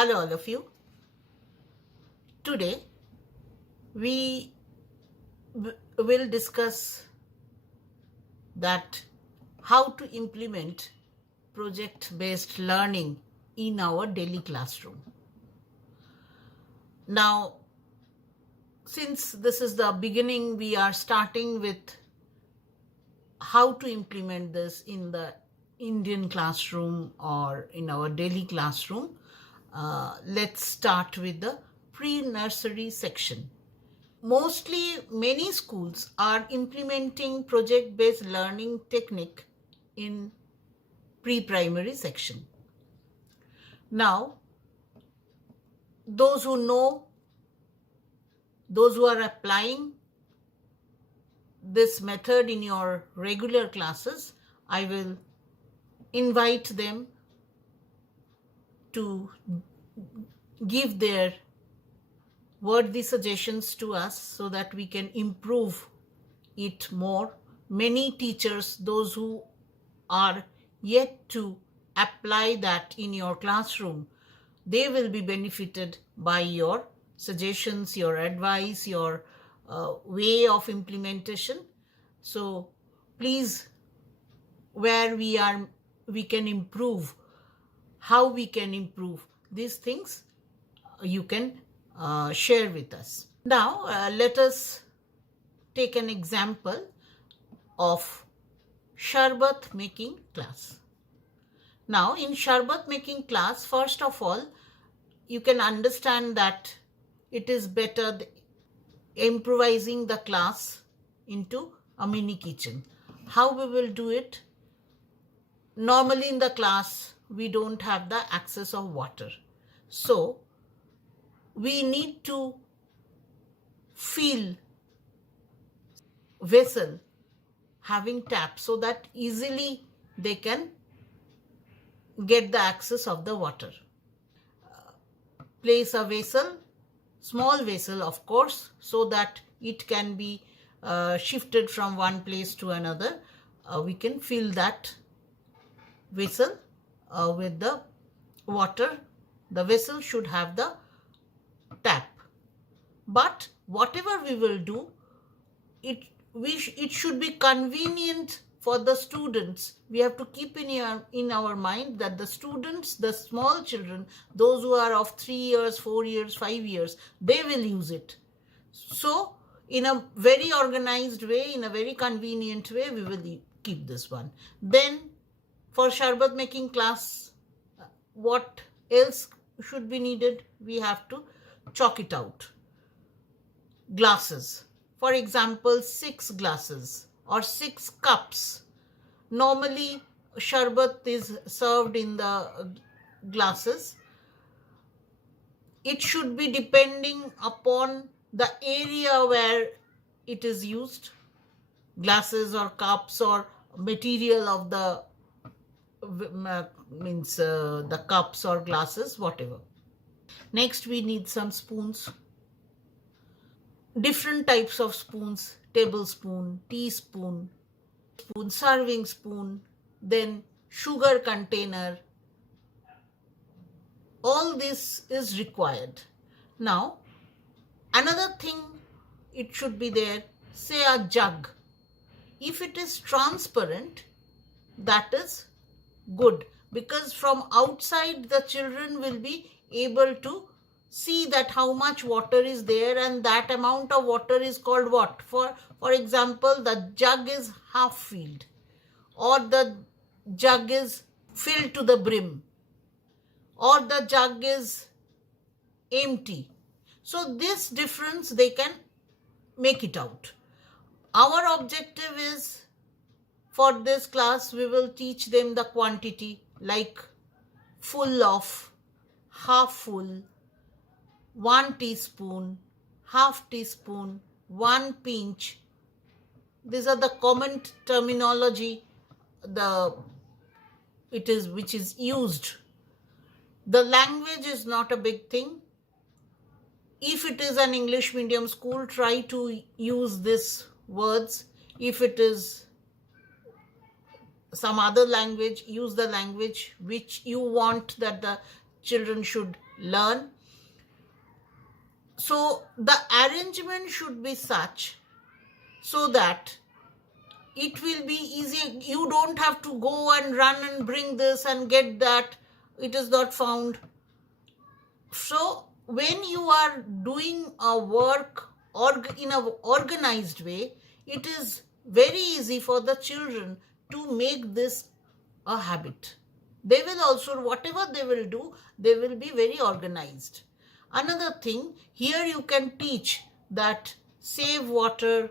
Hello all of you. Today we will discuss that how to implement project-based learning in our daily classroom. Now, since this is the beginning, we are starting with how to implement this in the Indian classroom or in our daily classroom. Let's start with the pre-nursery section. Mostly, many schools are implementing project-based learning technique in pre-primary section. Now, those who know, those who are applying this method in your regular classes, I will invite them to give their worthy suggestions to us so that we can improve it more. Many teachers, those who are yet to apply that in your classroom, they will be benefited by your suggestions, your advice, your way of implementation. So please, where we can improve, how we can improve these things, you can share with us. Now let us take an example of sharbat making class. Now in sharbat making class, first of all, you can understand that it is better improvising the class into a mini kitchen. How we will do it? Normally in the class, we don't have the access of water. So we need to fill vessel having tap so that easily they can get the access of the water. Place a vessel, small vessel of course, so that it can be shifted from one place to another. We can fill that vessel with the water. The vessel should have the tap. But whatever we will do, it should be convenient for the students. We have to keep in our mind that the students, the small children, those who are of 3 years, 4 years, 5 years, they will use it. So in a very organized way, in a very convenient way, we will keep this one. Then for sharbat making class, what else should be needed? We have to chalk it out. Glasses. For example, 6 glasses or 6 cups. Normally, sharbat is served in the glasses. It should be depending upon the area where it is used. Glasses or cups or material of the the cups or glasses, whatever. Next, we need some spoons. Different types of spoons: tablespoon, teaspoon, serving spoon, then sugar container. All this is required. Now, another thing, it should be there, say a jug. If it is transparent, that is good, because from outside the children will be able to see that how much water is there, and that amount of water is called what? For example, the jug is half filled or the jug is filled to the brim or the jug is empty. So this difference they can make it out. Our objective is, for this class, we will teach them the quantity, like full of, half full, 1 teaspoon, half teaspoon, 1 pinch. These are the common terminology which is used. The language is not a big thing. If it is an English medium school, try to use these words. If it is some other language, use the language which you want that the children should learn. So the arrangement should be such so that it will be easy. You don't have to go and run and bring this and get that. It is not found. So when you are doing a work in an organized way, it is very easy for the children to make this a habit. They will also, whatever they will do, they will be very organized. Another thing, here you can teach that save water,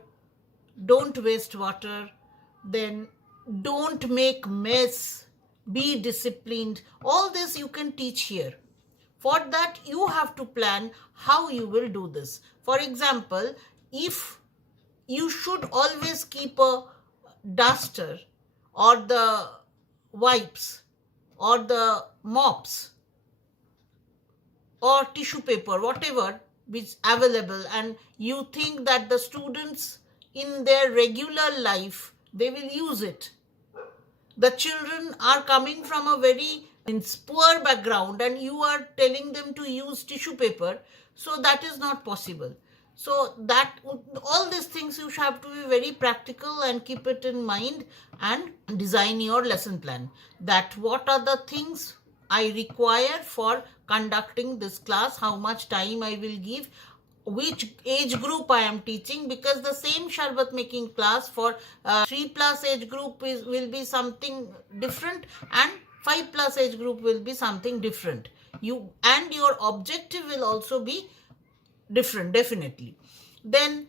don't waste water, then don't make mess, be disciplined. All this you can teach here. For that, you have to plan how you will do this. For example, if you should always keep a duster or the wipes or the mops or tissue paper, whatever is available, and you think that the students in their regular life, they will use it. The children are coming from a very poor background and you are telling them to use tissue paper, so that is not possible. So that all these things you have to be very practical and keep it in mind and design your lesson plan, that what are the things I require for conducting this class, how much time I will give, which age group I am teaching, because the same sharbat making class for 3+ age group will be something different and 5+ age group will be something different. You and your objective will also be different, definitely. Then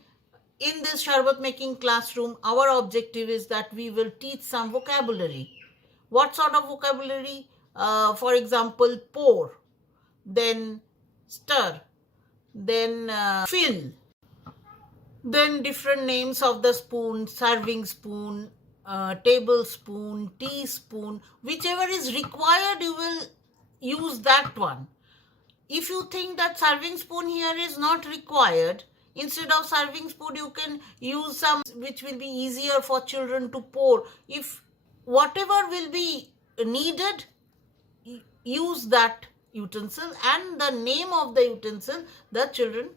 in this sharbat making classroom, our objective is that we will teach some vocabulary. What sort of vocabulary? For example, pour, then stir, then fill, then different names of the spoon, serving spoon, tablespoon, teaspoon, whichever is required, you will use that one. If you think that serving spoon here is not required, instead of serving spoon, you can use some which will be easier for children to pour. If whatever will be needed, use that utensil, and the name of the utensil the children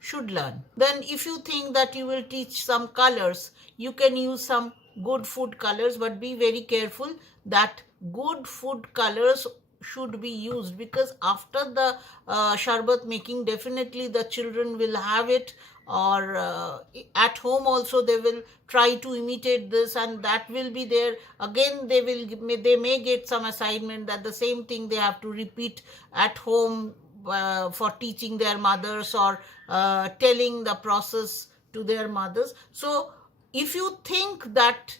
should learn. Then if you think that you will teach some colors, you can use some good food colors, but be very careful that good food colors should be used, because after the sharbat making, definitely the children will have it, or at home also they will try to imitate this, and that will be there again. They may get some assignment that the same thing they have to repeat at home for teaching their mothers or telling the process to their mothers. So if you think that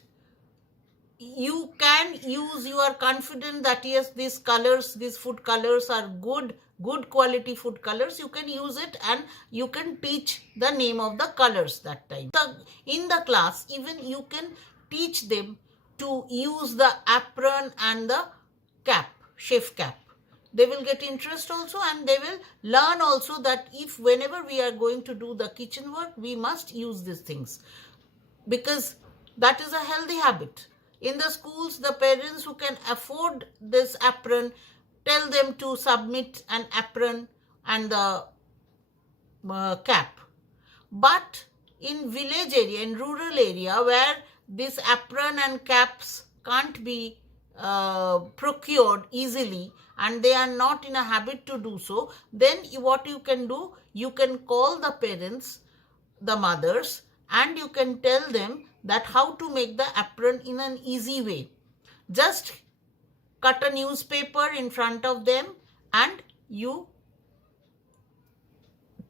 you can use, you are confident that yes, these colors, these food colors are good quality food colors, you can use it and you can teach the name of the colors that time. In the class, even you can teach them to use the apron and the cap, chef cap. They will get interest also, and they will learn also that if whenever we are going to do the kitchen work, we must use these things, because that is a healthy habit. In the schools, the parents who can afford this apron, tell them to submit an apron and the cap. But in village area, in rural area, where this apron and caps can't be procured easily and they are not in a habit to do so, then what you can do, you can call the parents, the mothers, and you can tell them that how to make the apron in an easy way. Just cut a newspaper in front of them and you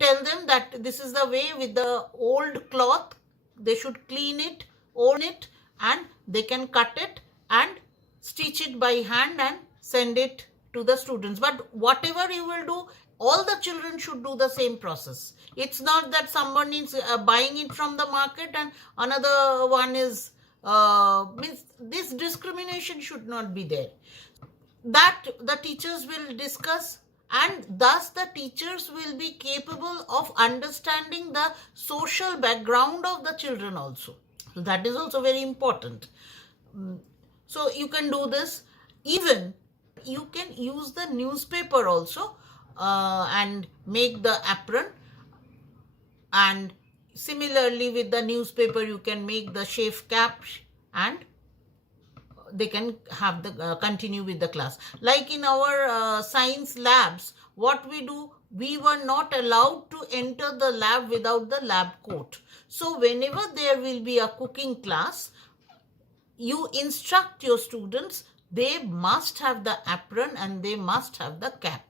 tell them that this is the way with the old cloth. They should clean it, own it, and they can cut it and stitch it by hand and send it to the students. But whatever you will do, all the children should do the same process. It's not that someone is buying it from the market and another one is means this discrimination should not be there. That the teachers will discuss, and thus the teachers will be capable of understanding the social background of the children also. So that is also very important. So you can do this. Even You can use the newspaper also and make the apron, and similarly with the newspaper you can make the chef cap, and they can have the continue with the class. Like in our science labs, what we do, we were not allowed to enter the lab without the lab coat. So whenever there will be a cooking class, you instruct your students, they must have the apron and they must have the cap.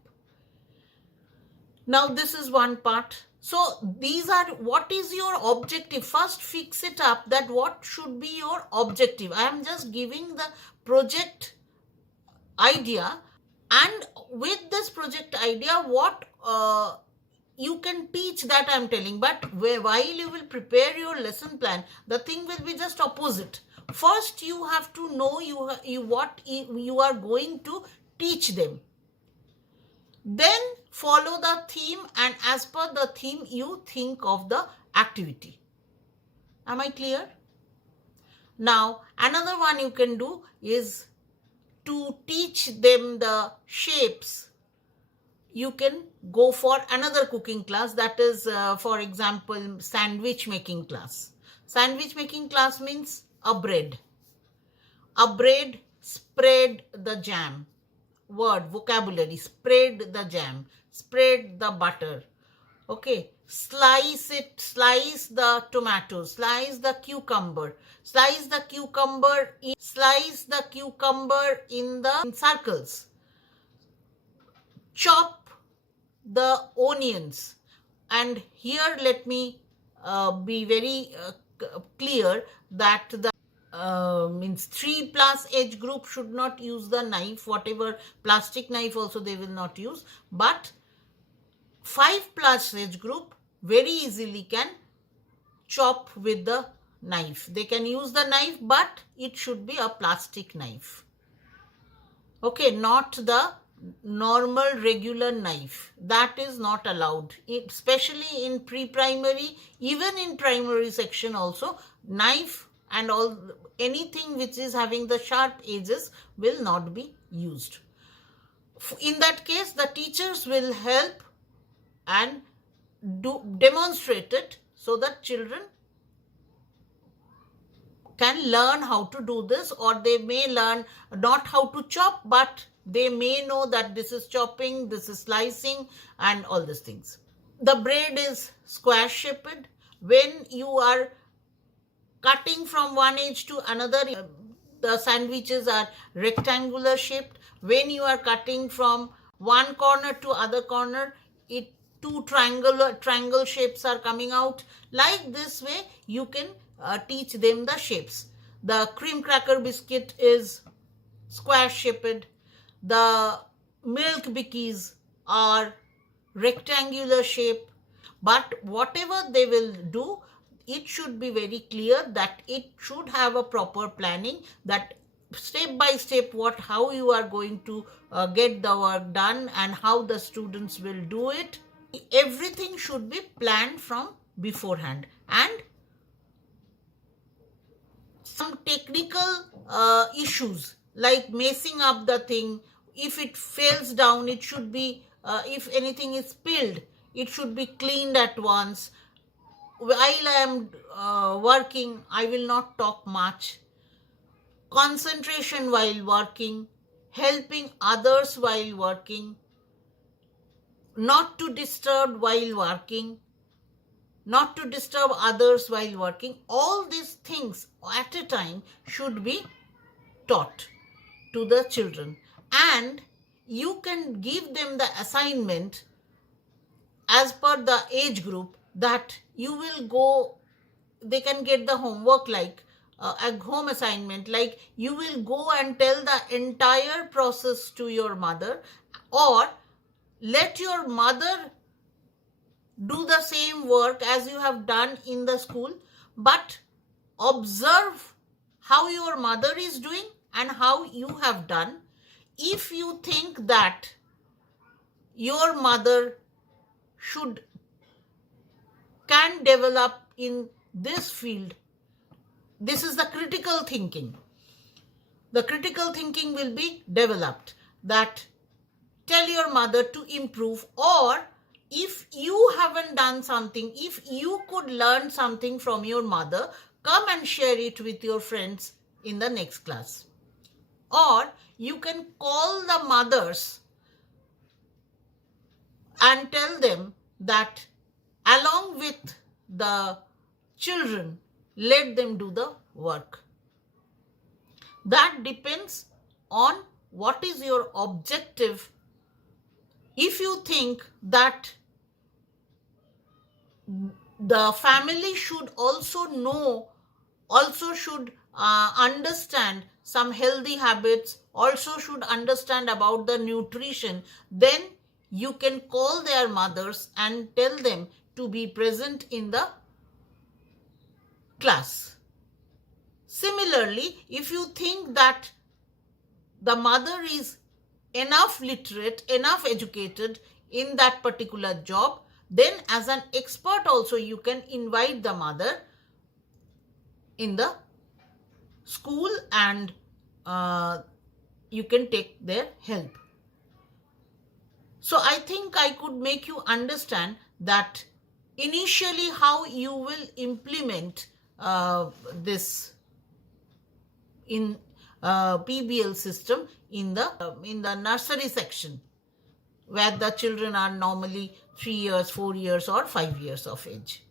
Now this is one part. So these are, what is your objective? First fix it up that what should be your objective. I am just giving the project idea, and with this project idea what you can teach, that I am telling. But while you will prepare your lesson plan, the thing will be just opposite. First you have to know what you are going to teach them. Then follow the theme, and as per the theme you think of the activity. Am I clear? Now another one you can do is to teach them the shapes. You can go for another cooking class, that is for example sandwich making class. Sandwich making class means a bread, spread the jam. Word, vocabulary, spread the jam, spread the butter. Okay, slice it, slice the tomato, slice the cucumber, slice the cucumber in circles. Chop the onions. And here let me be very clear that the means 3+ age group should not use the knife, whatever plastic knife also they will not use, but 5+ age group very easily can chop with the knife. They can use the knife, but it should be a plastic knife. Okay, not the normal regular knife. That is not allowed, especially in pre-primary, even in primary section also. Knife and all, anything which is having the sharp edges will not be used. In that case, the teachers will help and demonstrate it, so that children can learn how to do this, or they may learn not how to chop, but they may know that this is chopping, this is slicing, and all these things. The bread is square shaped. When you are cutting from one edge to another, the sandwiches are rectangular shaped. When you are cutting from one corner to other corner, two triangle shapes are coming out. Like this way you can teach them the shapes. The cream cracker biscuit is square shaped. The milk bikis are rectangular shape. But whatever they will do, it should be very clear that it should have a proper planning, that step by step how you are going to get the work done and how the students will do it. Everything should be planned from beforehand. And some technical issues like messing up the thing, if it falls down, it should be, if anything is spilled, it should be cleaned at once. While I am working, I will not talk much. Concentration while working, helping others while working, not to disturb while working, not to disturb others while working. All these things at a time should be taught to the children. And you can give them the assignment as per the age group, that you will go, they can get the homework like a home assignment, like you will go and tell the entire process to your mother, or let your mother do the same work as you have done in the school, but observe how your mother is doing and how you have done. If you think that your mother can develop in this field, this is the critical thinking. The critical thinking will be developed. that tell your mother to improve, or if you haven't done something, if you could learn something from your mother, come and share it with your friends in the next class. Or you can call the mothers and tell them that along with the children, let them do the work. That depends on what is your objective. If you think that the family should also know, also should understand some healthy habits, also should understand about the nutrition, then you can call their mothers and tell them to be present in the class. Similarly, if you think that the mother is enough literate, enough educated in that particular job, then as an expert also you can invite the mother in the school and you can take their help. So I think I could make you understand that initially how you will implement this in PBL system in the nursery section, where the children are normally 3 years, 4 years or 5 years of age.